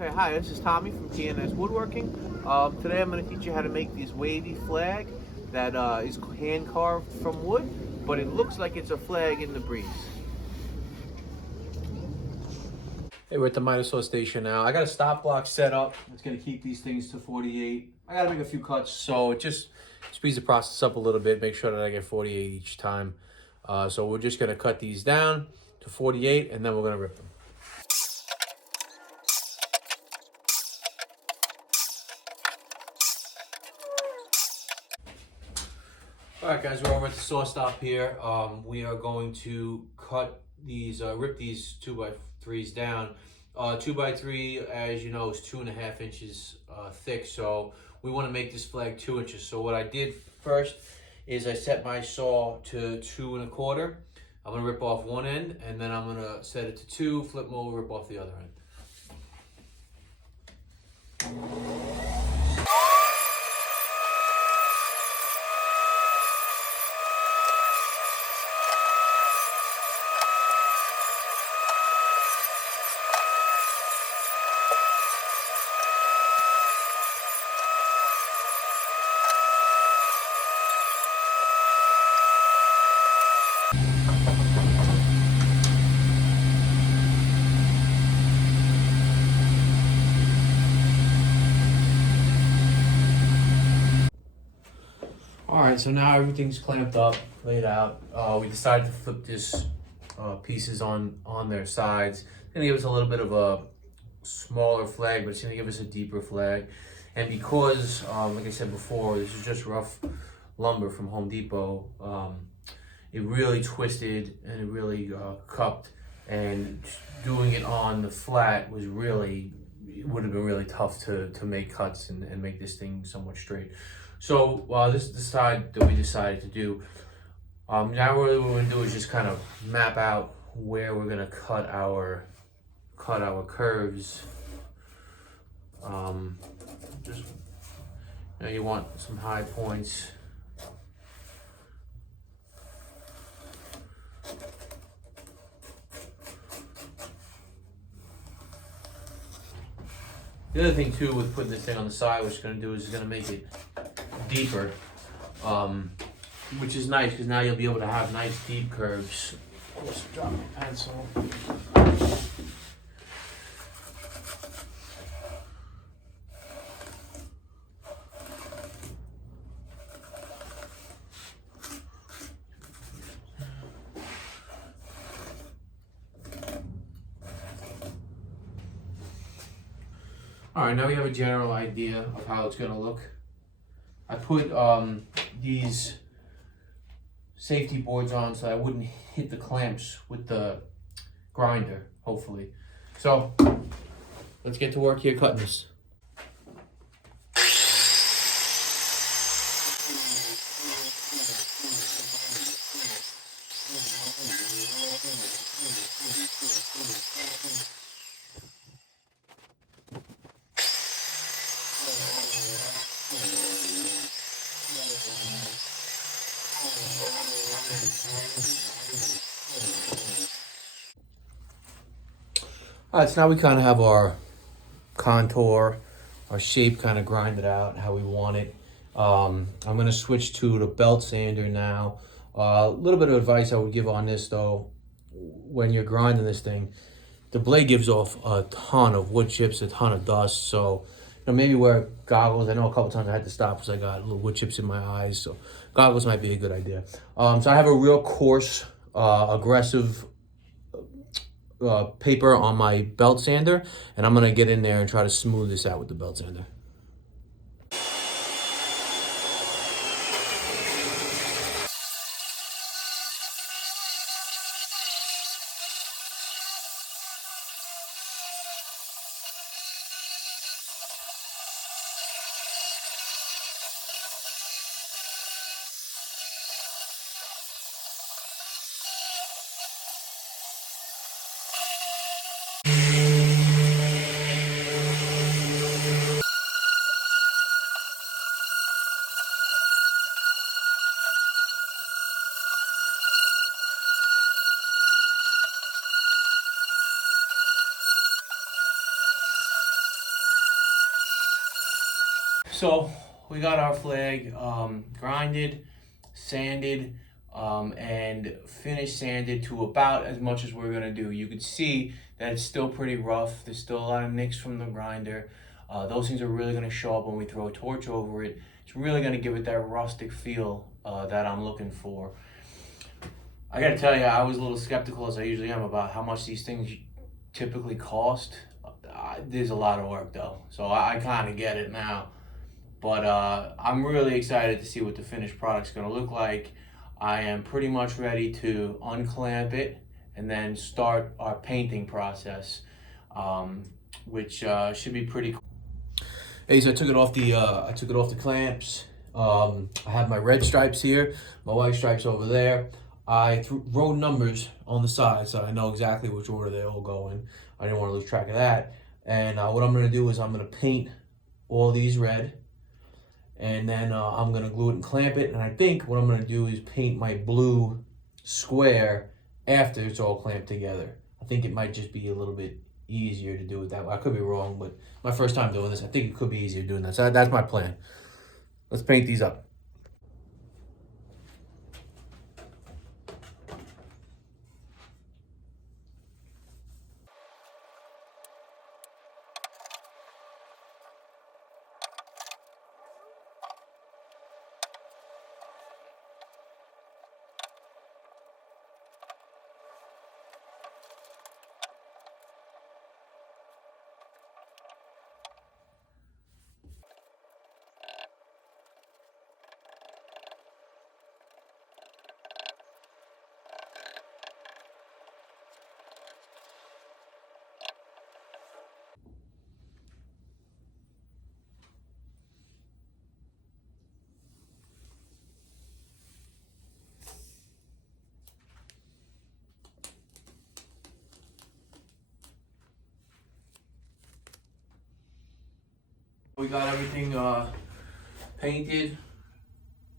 Okay, hi, this is Tommy from TNS Woodworking. Today I'm going to teach you how to make this wavy flag that is hand carved from wood, but it looks like it's a flag in the breeze. Hey, we're at the miter saw station now. I got a stop block set up. It's going to keep these things to 48. I got to make a few cuts, so it just speeds the process up a little bit, make sure that I get 48 each time. So we're just going to cut these down to 48, and then we're going to rip them. All right, guys, we're over at the saw stop here. We are going to cut these, rip these 2x3s down. 2x3, as you know, is 2.5 inches thick. So we want to make this flag 2 inches. So what I did first is I set my saw to 2 1/4. I'm gonna rip off one end, and then I'm gonna set it to 2, flip them over, rip off the other end. All right, so now everything's clamped up, laid out. We decided to flip this pieces on their sides. It's gonna give us a little bit of a smaller flag, but it's gonna give us a deeper flag. And because, like I said before, this is just rough lumber from Home Depot, it really twisted and it really cupped. And doing it on the flat was really, it would have been really tough to make cuts and make this thing somewhat straight. So this is the side that we decided to do. Now what we're going to do is just kind of map out where we're going to cut our curves. Just you want some high points. The other thing too with putting this thing on the side, what it's going to do is it's going to make it deeper, which is nice because now you'll be able to have nice deep curves. Just drop my pencil. All right, now we have a general idea of how it's going to look. I put these safety boards on so I wouldn't hit the clamps with the grinder, hopefully. So let's get to work here cutting this. All right, so now we kind of have our contour, our shape kind of grinded out, how we want it. I'm going to switch to the belt sander now. A little bit of advice I would give on this though, when you're grinding this thing, the blade gives off a ton of wood chips, a ton of dust. So maybe wear goggles. I know a couple times I had to stop because I got little wood chips in my eyes. So goggles might be a good idea. So I have a real coarse, aggressive paper on my belt sander, and I'm gonna get in there and try to smooth this out with the belt sander. So we got our flag grinded, sanded, and finished sanded to about as much as we're gonna do. You could see that it's still pretty rough. There's still a lot of nicks from the grinder. Those things are really gonna show up when we throw a torch over it. It's really gonna give it that rustic feel that I'm looking for. I gotta tell you, I was a little skeptical, as I usually am, about how much these things typically cost. There's a lot of work though, so I kind of get it now. But I'm really excited to see what the finished product's gonna look like. I am pretty much ready to unclamp it and then start our painting process, which should be pretty cool. Hey, so I took it off the clamps. I have my red stripes here, my white stripes over there. I wrote numbers on the side so I know exactly which order they all go in. I didn't want to lose track of that. And what I'm gonna do is I'm gonna paint all these red, and then I'm gonna glue it and clamp it. And I think what I'm gonna do is paint my blue square after it's all clamped together. I think it might just be a little bit easier to do it that way. I could be wrong, but my first time doing this, I think it could be easier doing that. So that's my plan. Let's paint these up. We got everything painted.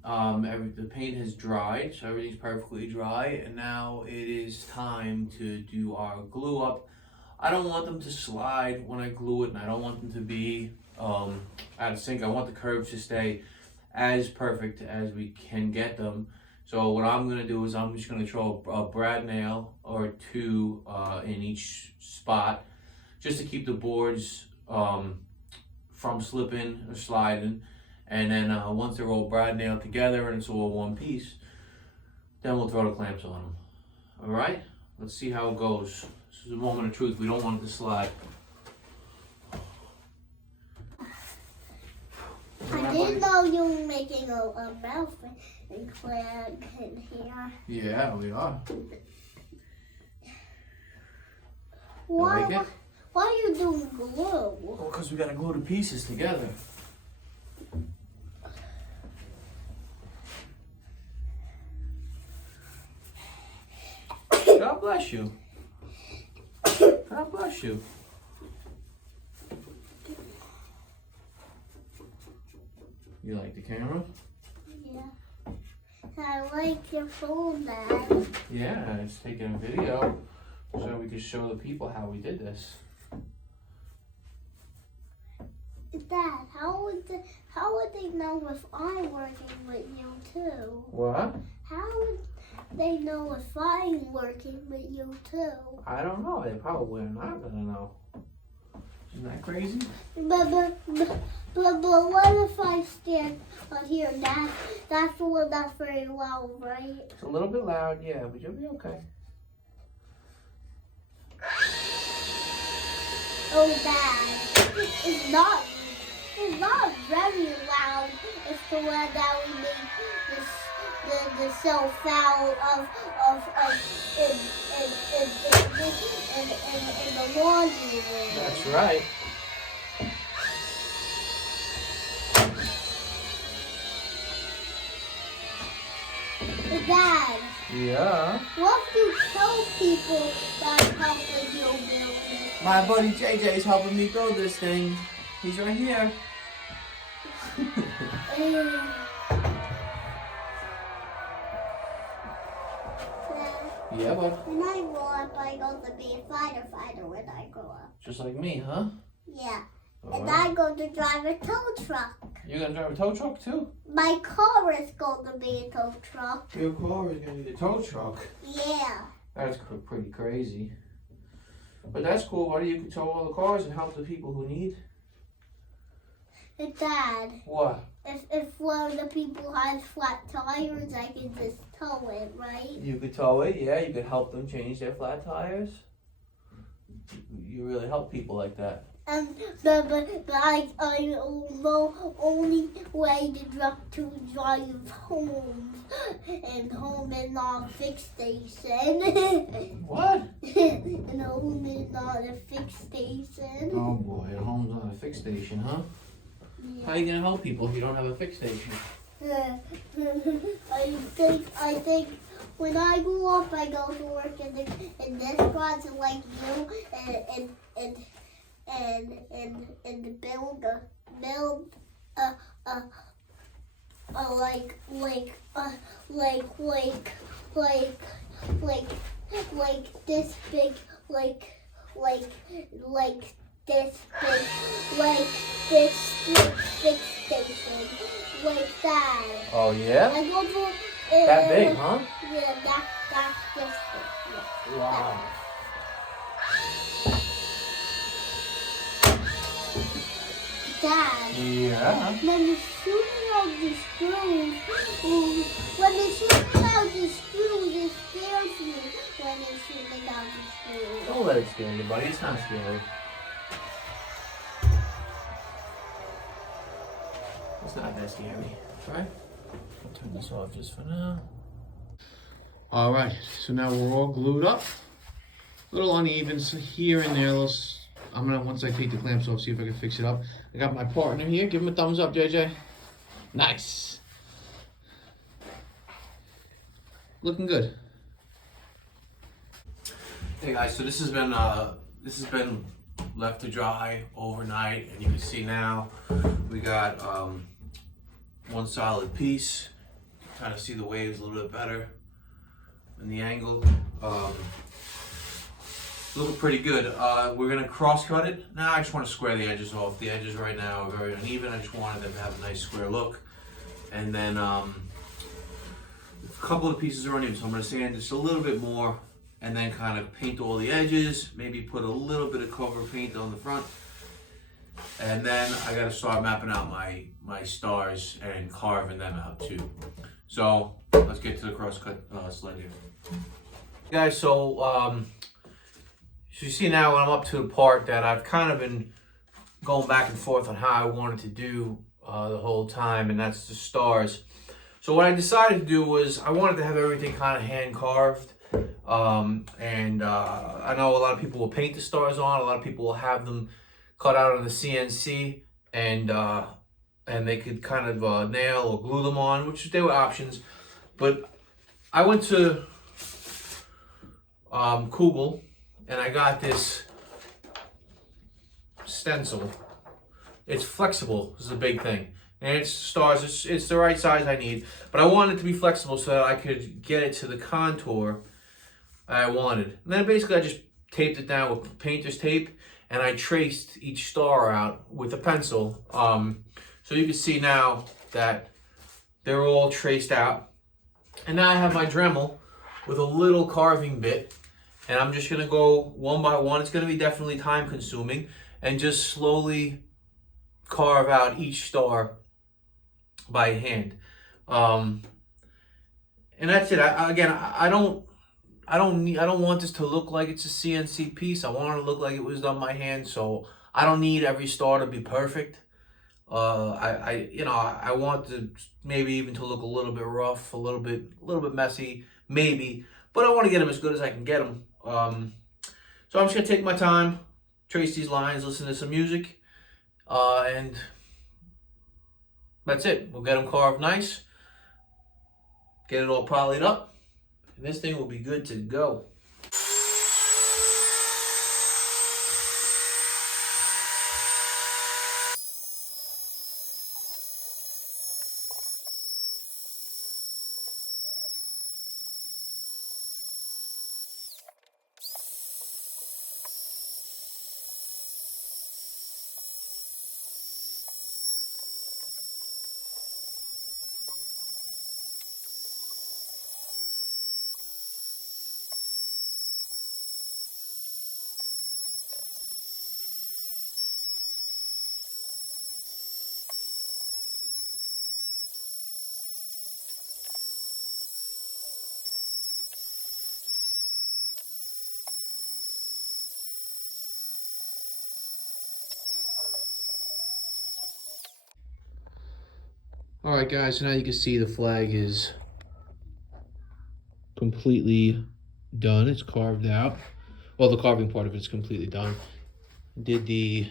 The paint has dried, so everything's perfectly dry. And now it is time to do our glue up. I don't want them to slide when I glue it, and I don't want them to be out of sync. I want the curves to stay as perfect as we can get them. So what I'm gonna do is I'm just gonna throw a brad nail or two in each spot, just to keep the boards from slipping or sliding. And then once they're all brad nailed together and it's all one piece, then we'll throw the clamps on them. All right, let's see how it goes. This is a moment of truth. We don't want it to slide. I didn't know you were making a mouth and clamp in here. Yeah, we are. Why? You like it? Why are you doing glue? Well, because we gotta glue the pieces together. God bless you. God bless you. You like the camera? Yeah. I like your phone, Dad. Yeah, it's taking a video so we can show the people how we did this. Dad, how would they know if I'm working with you too? What? How would they know if I'm working with you too? I don't know. They probably are not gonna know. Isn't that crazy? But what if I stand on here? That's very loud, right? It's a little bit loud, yeah, but you'll be okay. Oh, Dad, it's not very loud. It's the way that we made the cell foul in the laundry room. That's right. Dad, Yeah. what do you tell people that helping you build it? My buddy JJ is helping me build this thing. He's right here. Yeah, bud. When I grow up, I want to be a fighter when I grow up. Just like me, huh? Yeah. And I'm going to drive a tow truck. You're gonna drive a tow truck too? My car is going to be a tow truck. Your car is gonna be a tow truck. Yeah. That's pretty crazy. But that's cool, buddy. You can tow all the cars and help the people who need. Hey, Dad. What? If one of the people has flat tires, I can just tow it, right? You could tow it, yeah. You could help them change their flat tires. You really help people like that. But I know only way to drive home, and home is not a fixed station. What? And home is not a fixed station. Oh boy, your home's not a fixed station, huh? Yeah. How are you gonna help people if you don't have a fixed station? I think when I grow up, I go to work in this project like you, and build this big like this big this big station like that. Oh yeah? I go to That big, huh? Yeah, that's this big. Yeah. Wow. Dad. Yeah. When they shoot out the screws, when they shoot out the screws, it scares me when they shoot out the screws. Don't let it scare you, buddy. It's not scary. It's not that scary. Right? I'll turn this off just for now. All right, so now we're all glued up. Little uneven here and there. I'm gonna, once I take the clamps off, see if I can fix it up. I got my partner here. Give him a thumbs up, JJ. Nice. Looking good. Hey guys, so this has been left to dry overnight, and you can see now we got one solid piece. Kind of see the waves a little bit better in the angle. Looking pretty good. We're gonna cross cut it. Now I just want to square the edges off. The edges right now are very uneven. I just wanted them to have a nice square look. And then a couple of pieces are uneven, so I'm gonna sand just a little bit more and then kind of paint all the edges, maybe put a little bit of cover paint on the front. And then I gotta start mapping out my stars and carving them out too. So let's get to the cross cut sled here. Guys, so you see now when I'm up to the part that I've kind of been going back and forth on how I wanted to do the whole time, and that's the stars. So what I decided to do was I wanted to have everything kind of hand carved. I know a lot of people will paint the stars on, a lot of people will have them cut out on the CNC, and they could kind of nail or glue them on, which they were options. But I went to Kugel, and I got this stencil. It's flexible. This is a big thing. And it's stars. It's the right size I need. But I wanted it to be flexible so that I could get it to the contour I wanted. And then basically I just taped it down with painter's tape, and I traced each star out with a pencil. So you can see now that they're all traced out. And now I have my Dremel with a little carving bit. And I'm just gonna go one by one. It's gonna be definitely time consuming, and just slowly carve out each star by hand. And that's it. I don't want this to look like it's a CNC piece. I want it to look like it was done by hand. So I don't need every star to be perfect. I want to maybe even to look a little bit rough, a little bit messy, maybe. But I want to get them as good as I can get them. So I'm just gonna take my time, trace these lines, listen to some music, and that's it. We'll get them carved nice, get it all polished up, and this thing will be good to go. All right, guys, so now you can see the flag is completely done. It's carved out. Well, the carving part of it's completely done. Did the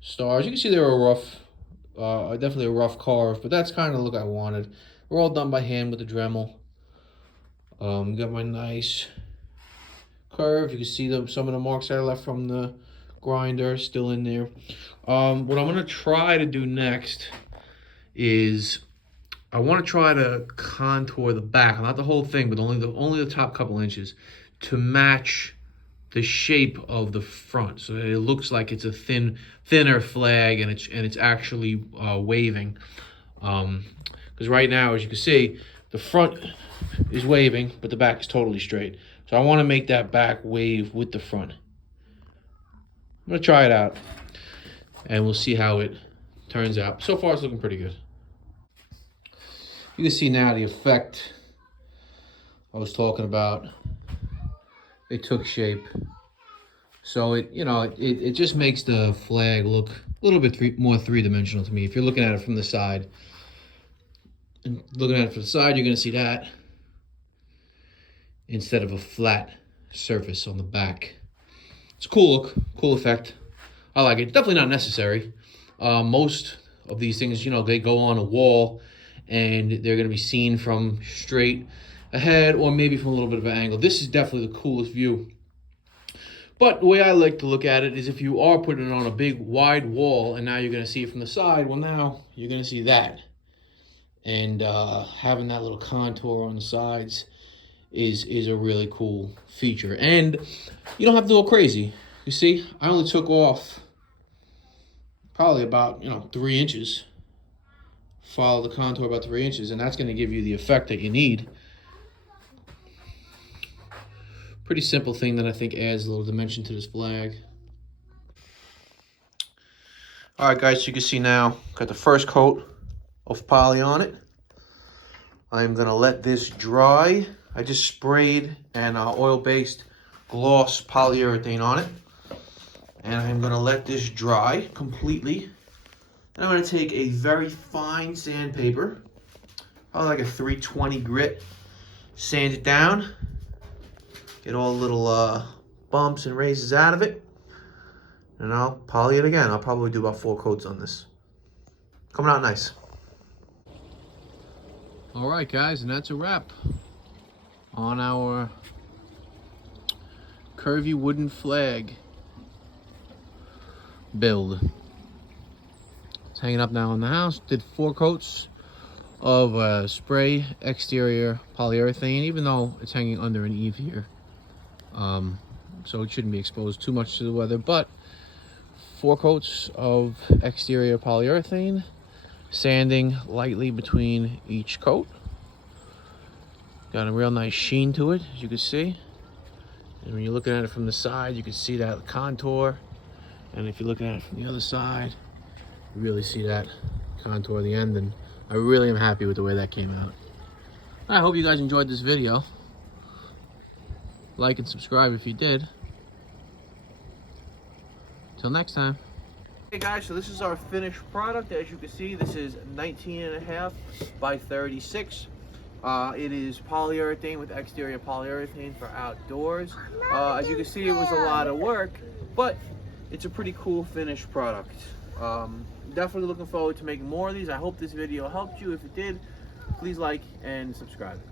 stars. You can see they were definitely a rough carve, but that's kind of the look I wanted. We're all done by hand with the Dremel. Got my nice curve. You can see some of the marks that I left from the grinder still in there. What I'm gonna try to do next is I want to try to contour the back, not the whole thing, but only the top couple inches, to match the shape of the front, so that it looks like it's a thinner flag, and it's actually waving. Because right now, as you can see, the front is waving, but the back is totally straight. So I want to make that back wave with the front. I'm gonna try it out, and we'll see how it turns out. So far, it's looking pretty good. You can see now the effect I was talking about. It took shape. So it just makes the flag look a little bit more three-dimensional to me. If you're looking at it from the side, and looking at it from the side, you're gonna see that instead of a flat surface on the back. It's a cool look, cool effect. I like it. Definitely not necessary. Most of these things, they go on a wall and they're going to be seen from straight ahead or maybe from a little bit of an angle. This is definitely the coolest view. But the way I like to look at it is if you are putting it on a big wide wall and now you're going to see it from the side, well, now you're going to see that. And having that little contour on the sides is a really cool feature. And you don't have to go crazy. You see, I only took off probably about 3 inches. Follow the contour about 3 inches, and that's going to give you the effect that you need. Pretty simple thing that I think adds a little dimension to this flag. All right, guys, so you can see now, got the first coat of poly on it. I'm going to let this dry. I just sprayed an oil-based gloss polyurethane on it. And I'm going to let this dry completely. And I'm going to take a very fine sandpaper, probably like a 320 grit, sand it down, get all the little bumps and raises out of it, and I'll poly it again. I'll probably do about 4 coats on this. Coming out nice. All right, guys, and that's a wrap on our curvy wooden flag build. It's hanging up now in the house. Did 4 coats of spray exterior polyurethane, even though it's hanging under an eave here. So it shouldn't be exposed too much to the weather, but 4 coats of exterior polyurethane, sanding lightly between each coat. Got a real nice sheen to it, as you can see. And when you're looking at it from the side, you can see that contour. And if you're looking at it from the other side, you really see that contour at the end. And I really am happy with the way that came out. I hope you guys enjoyed this video. Like and subscribe if you did. Till next time. Hey guys, so this is our finished product. As you can see, this is 19.5 by 36. It is polyurethane with exterior polyurethane for outdoors. As you can see, it was a lot of work, but it's a pretty cool finished product. Definitely looking forward to making more of these. I hope this video helped you. If it did, please like and subscribe.